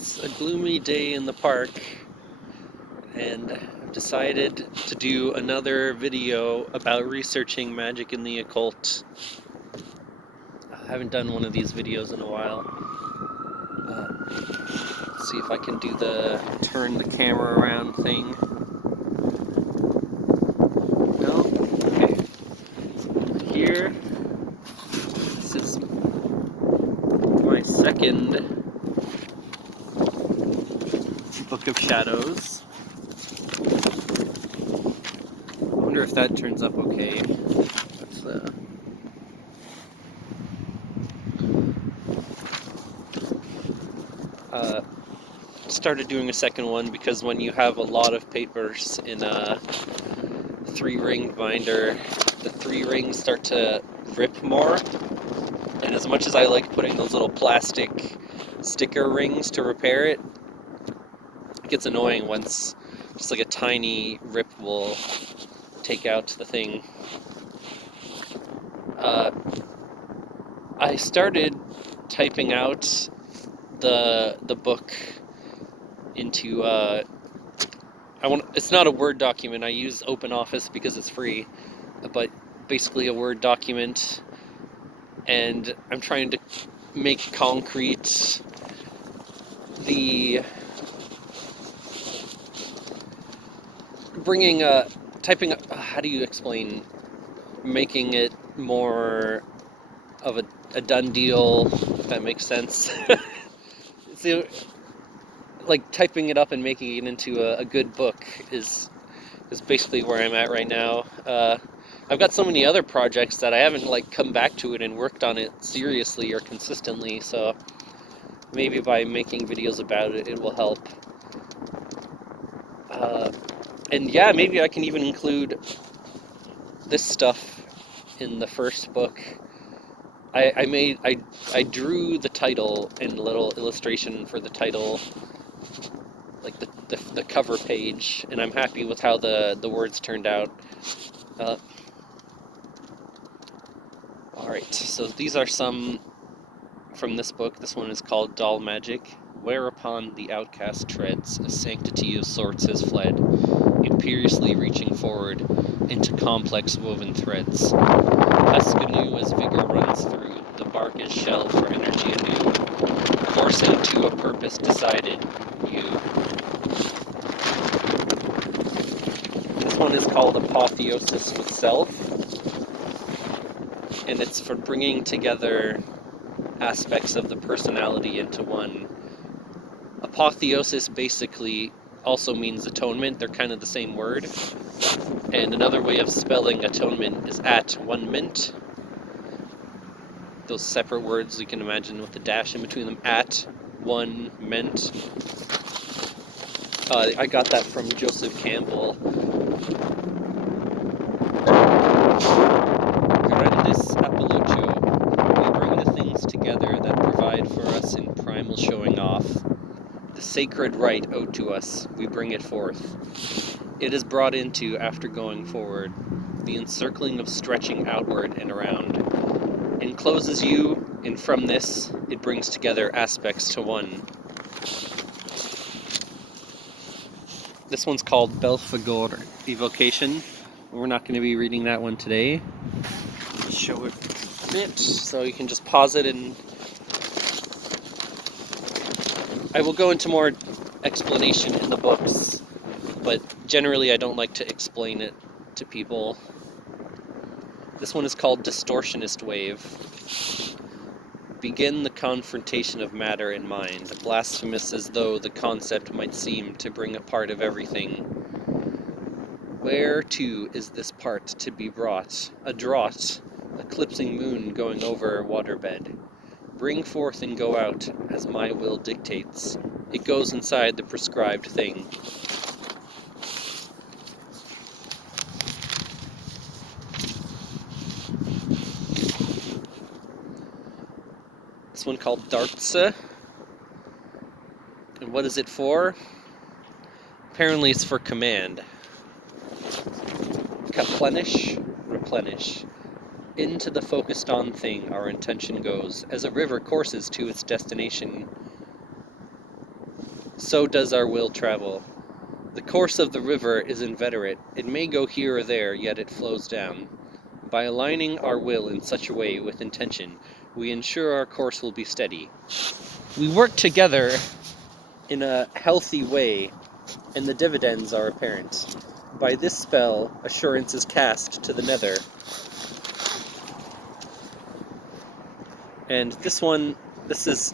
It's a gloomy day in the park, and I've decided to do another video about researching magic in the occult. I haven't done one of these videos in a while. Let's see if I can do the turn the camera around thing. No? Okay. Here, this is my second Book of Shadows. I wonder if that turns up okay. Let's, started doing a second one because when you have a lot of papers in a 3-ring binder, the 3 rings start to rip more. And as much as I like putting those little plastic sticker rings to repair it, it gets annoying once just like a tiny rip will take out the thing. I started typing out the book into it's not a Word document. I use OpenOffice because it's free, but basically a Word document, and I'm trying to make concrete the how do you explain making it more of a done deal, if that makes sense. So, like, typing it up and making it into a good book is basically where I'm at right now. I've got so many other projects that I haven't come back to it and worked on it seriously or consistently, so maybe by making videos about it, it will help. And yeah, maybe I can even include this stuff in the first book. I drew the title and a little illustration for the title, like the cover page, and I'm happy with how the words turned out. Alright, so these are some from this book. This one is called Doll Magic. Whereupon the outcast treads, a sanctity of sorts has fled, imperiously reaching forward into complex woven threads. Husk anew as vigor runs through, the bark is shelled for energy anew, coursing to a purpose decided, you. This one is called Apotheosis with Self, and it's for bringing together aspects of the personality into one. Apotheosis basically also means atonement. They're kind of the same word. And another way of spelling atonement is at one mint. Those separate words you can imagine with the dash in between them. At one mint. I got that from Joseph Campbell. Grandis apolocho. We bring the things together that provide for us in primal showing off. The sacred right owed to us, we bring it forth. It is brought into, after going forward, the encircling of stretching outward and around. Encloses you, and from this, it brings together aspects to one. This one's called Belphegor Evocation. We're not going to be reading that one today. I'll show it a bit, so you can just pause it, and I will go into more explanation in the books, but generally I don't like to explain it to people. This one is called Distortionist Wave. Begin the confrontation of matter and mind, blasphemous as though the concept might seem to bring a part of everything. Where, too, is this part to be brought? A draught, eclipsing moon going over waterbed. Bring forth and go out, as my will dictates. It goes inside the prescribed thing. This one called Dartsa. And what is it for? Apparently it's for command. Kaplenish, replenish. Into the focused on thing our intention goes, as a river courses to its destination. so does our will travel. The course of the river is inveterate. It may go here or there, yet it flows down. By aligning our will in such a way with intention, we ensure our course will be steady. We work together in a healthy way, and the dividends are apparent. By this spell, assurance is cast to the nether. And this is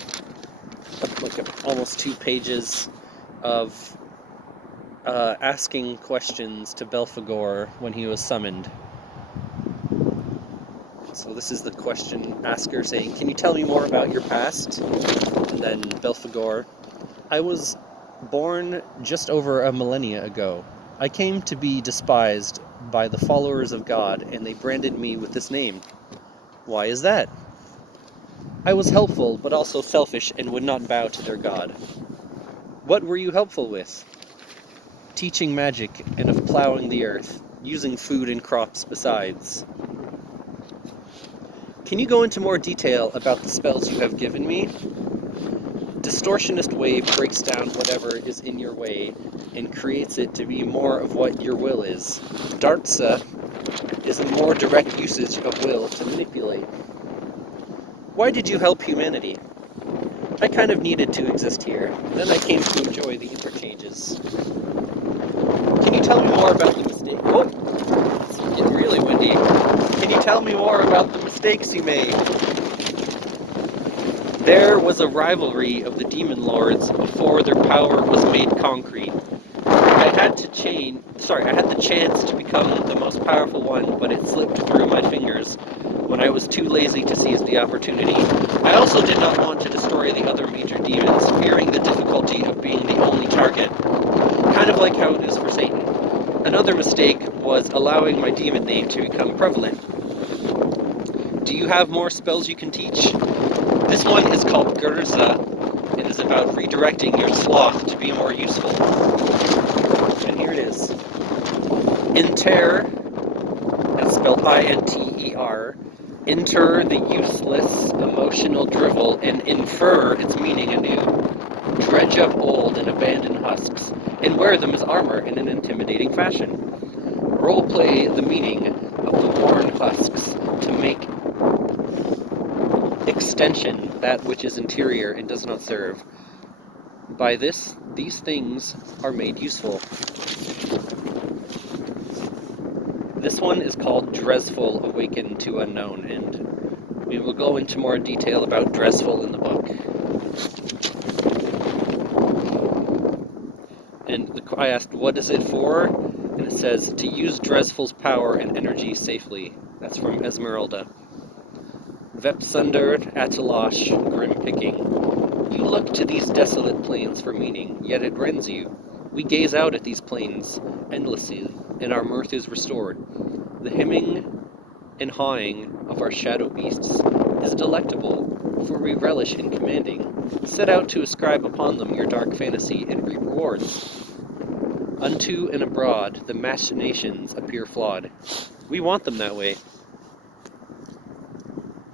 like almost 2 pages of asking questions to Belphegor when he was summoned. So this is the question asker saying, "Can you tell me more about your past?" And then Belphegor, "I was born just over a millennia ago. I came to be despised by the followers of God, and they branded me with this name. Why is that? I was helpful, but also selfish, and would not bow to their god. What were you helpful with? Teaching magic and of plowing the earth, using food and crops besides. Can you go into more detail about the spells you have given me? Distortionist wave breaks down whatever is in your way and creates it to be more of what your will is. Dartsa is a more direct usage of will to manipulate. Why did you help humanity? I kind of needed to exist here. Then I came to enjoy the interchanges. Can you tell me more about the mistake? Oh, it's getting really windy. Can you tell me more about the mistakes you made? There was a rivalry of the demon lords before their power was made concrete. I had the chance to become the most powerful one, but it slipped through my fingers when I was too lazy to seize the opportunity. I also did not want to destroy the other major demons, fearing the difficulty of being the only target. Kind of like how it is for Satan. Another mistake was allowing my demon name to become prevalent. Do you have more spells you can teach? This one is called Gurza. It is about redirecting your sloth to be more useful. And here it is. Inter, that's spelled I-N-T-E-R, enter the useless emotional drivel and infer its meaning anew. Dredge up old and abandoned husks, and wear them as armor in an intimidating fashion. Roleplay the meaning of the worn husks to make extension that which is interior and does not serve. By this, these things are made useful. This one is called Dresful Awakened to Unknown, and we will go into more detail about Dresful in the book. And I asked, what is it for? And it says, to use Dresful's power and energy safely. That's from Esmeralda. Vepsunder Atalash, grim picking. You look to these desolate plains for meaning, yet it rends you. We gaze out at these plains endlessly, and our mirth is restored. The hemming and hawing of our shadow beasts is delectable, for we relish in commanding. Set out to ascribe upon them your dark fantasy and reap rewards. Unto and abroad the machinations appear flawed. We want them that way.